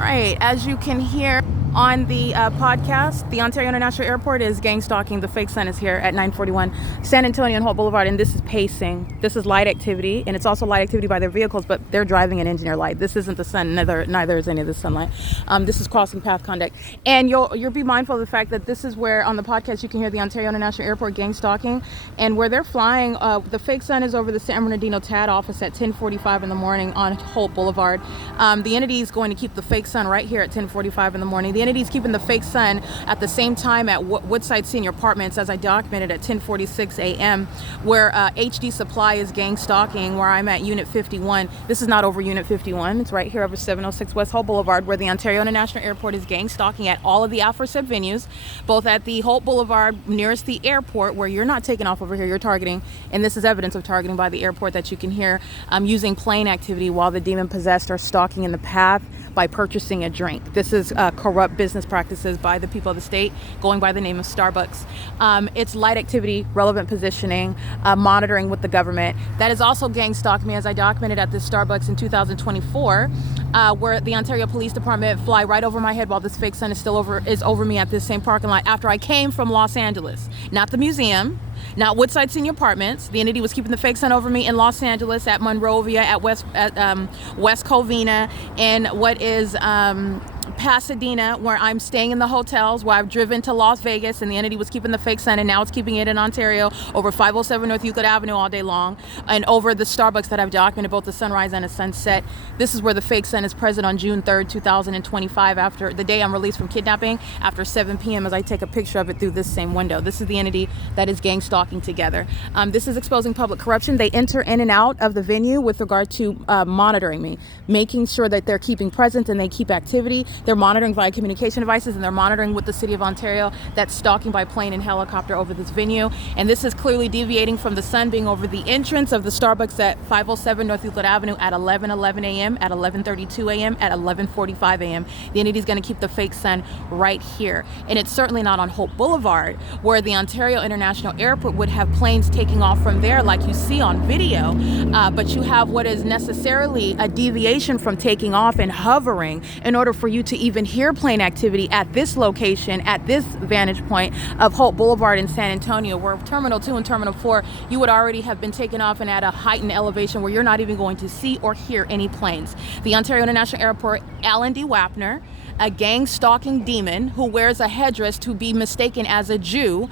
right, as you can hear on the podcast, the Ontario International Airport is gang stalking. The fake sun is here at 941 San Antonio and Holt Boulevard, and this is pacing. This is light activity, and it's also light activity by their vehicles, but they're driving an engineer light. This isn't the sun, neither is any of the sunlight. This is crossing path conduct. And you'll be mindful of the fact that this is where, on the podcast, you can hear the Ontario International Airport gang stalking, and where they're flying, the fake sun is over the San Bernardino TAD office at 10:45 in the morning on Holt Boulevard. The entity is going to keep the fake sun right here at 10:45 in the morning. The entity is keeping the fake sun at the same time at Woodside Senior Apartments, as I documented, at 10:46 a.m., where HD Supply is gang stalking, where I'm at Unit 51. This is not over Unit 51. It's right here over 706 West Holt Boulevard, where the Ontario International Airport is gang stalking at all of the aforesaid venues, both at the Holt Boulevard nearest the airport, where you're not taking off over here, you're targeting, and this is evidence of targeting by the airport that you can hear, using plane activity while the demon-possessed are stalking in the path by purchasing a drink. This is corrupt business practices by the people of the state, going by the name of Starbucks. It's light activity, relevant positioning, monitoring with the government. That is also gang stalking me, as I documented at this Starbucks in 2024, where the Ontario Police Department fly right over my head while this fake sun is still over me at this same parking lot after I came from Los Angeles. Not the museum, not Woodside Senior Apartments. The entity was keeping the fake sun over me in Los Angeles, at Monrovia, at West Covina, and what is Pasadena, where I'm staying in the hotels, where I've driven to Las Vegas, and the entity was keeping the fake sun, and now it's keeping it in Ontario over 507 North Euclid Avenue all day long, and over the Starbucks that I've documented both the sunrise and a sunset. This is where the fake sun is present on June 3rd, 2025, after the day I'm released from kidnapping, after 7 p.m. as I take a picture of it through this same window. This is the entity that is gang stalking together. This is exposing public corruption. They enter in and out of the venue with regard to monitoring me, making sure that they're keeping presence and they keep activity. They're monitoring via communication devices, and they're monitoring with the City of Ontario that's stalking by plane and helicopter over this venue. And this is clearly deviating from the sun being over the entrance of the Starbucks at 507 North Euclid Avenue at 11:11 a.m., at 11:32 a.m., at 11:45 a.m. The entity is going to keep the fake sun right here. And it's certainly not on Holt Boulevard, where the Ontario International Airport would have planes taking off from there like you see on video, but you have what is necessarily a deviation from taking off and hovering in order for you to even hear plane activity at this location, at this vantage point of Holt Boulevard in San Antonio, where Terminal 2 and Terminal 4, you would already have been taken off and at a heightened elevation where you're not even going to see or hear any planes. The Ontario International Airport, Alan D. Wapner, a gang stalking demon who wears a headdress to be mistaken as a Jew.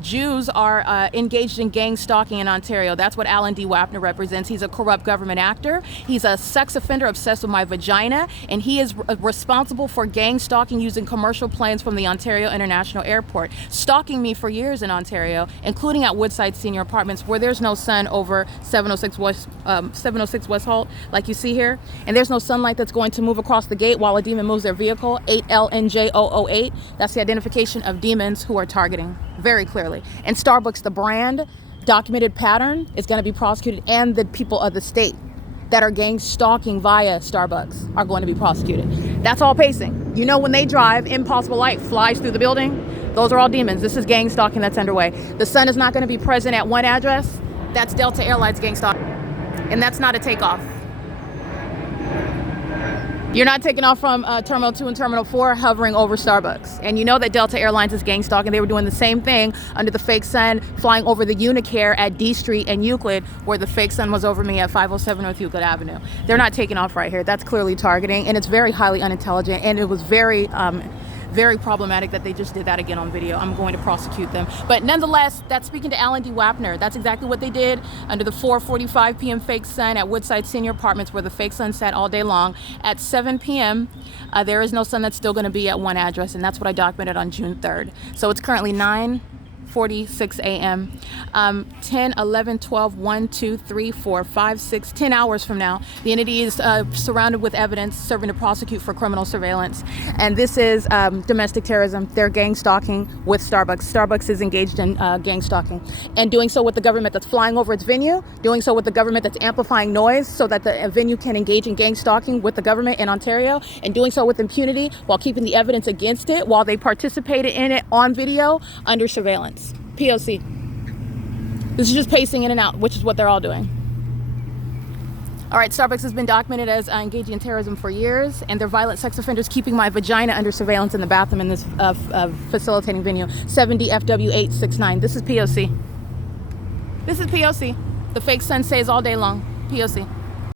Jews are engaged in gang stalking in Ontario. That's what Alan D. Wapner represents. He's a corrupt government actor. He's a sex offender obsessed with my vagina, and he is responsible for gang stalking using commercial planes from the Ontario International Airport, stalking me for years in Ontario, including at Woodside Senior Apartments, where there's no sun over 706 West Holt, like you see here, and there's no sunlight that's going to move across the gate while a demon moves their vehicle. 8LNJ008. That's the identification of demons who are targeting very clearly. And Starbucks, the brand, documented pattern, is going to be prosecuted, and the people of the state that are gang stalking via Starbucks are going to be prosecuted. That's all pacing. You know, when they drive, impossible light flies through the building. Those are all demons. This is gang stalking that's underway. The sun is not going to be present at one address. That's Delta Airlines gang stalking. And that's not a takeoff. You're not taking off from Terminal 2 and Terminal 4 hovering over Starbucks. And you know that Delta Airlines is gang stalking. They were doing the same thing under the fake sun, flying over the Unicare at D Street and Euclid, where the fake sun was over me at 507 North Euclid Avenue. They're not taking off right here. That's clearly targeting, and it's very highly unintelligent, and it was very problematic that they just did that again on video. I'm going to prosecute them. But nonetheless, that's speaking to Alan D. Wapner. That's exactly what they did under the 4:45 p.m. fake sun at Woodside Senior Apartments, where the fake sun sat all day long. At 7 p.m., there is no sun that's still going to be at one address, and that's what I documented on June 3rd. So it's currently 9:46 a.m. 10, 11, 12, 1, 2, 3, 4, 5, 6, 10 hours from now, the entity is surrounded with evidence, serving to prosecute for criminal surveillance. And this is domestic terrorism. They're gang stalking with Starbucks. Starbucks is engaged in gang stalking, and doing so with the government that's flying over its venue, doing so with the government that's amplifying noise so that the venue can engage in gang stalking with the government in Ontario, and doing so with impunity while keeping the evidence against it while they participated in it on video under surveillance. P.O.C. This is just pacing in and out, which is what they're all doing. All right, Starbucks has been documented as engaging in terrorism for years, and they're violent sex offenders keeping my vagina under surveillance in the bathroom in this facilitating venue. 70FW869. This is P.O.C. This is P.O.C. The fake sun stays all day long. P.O.C.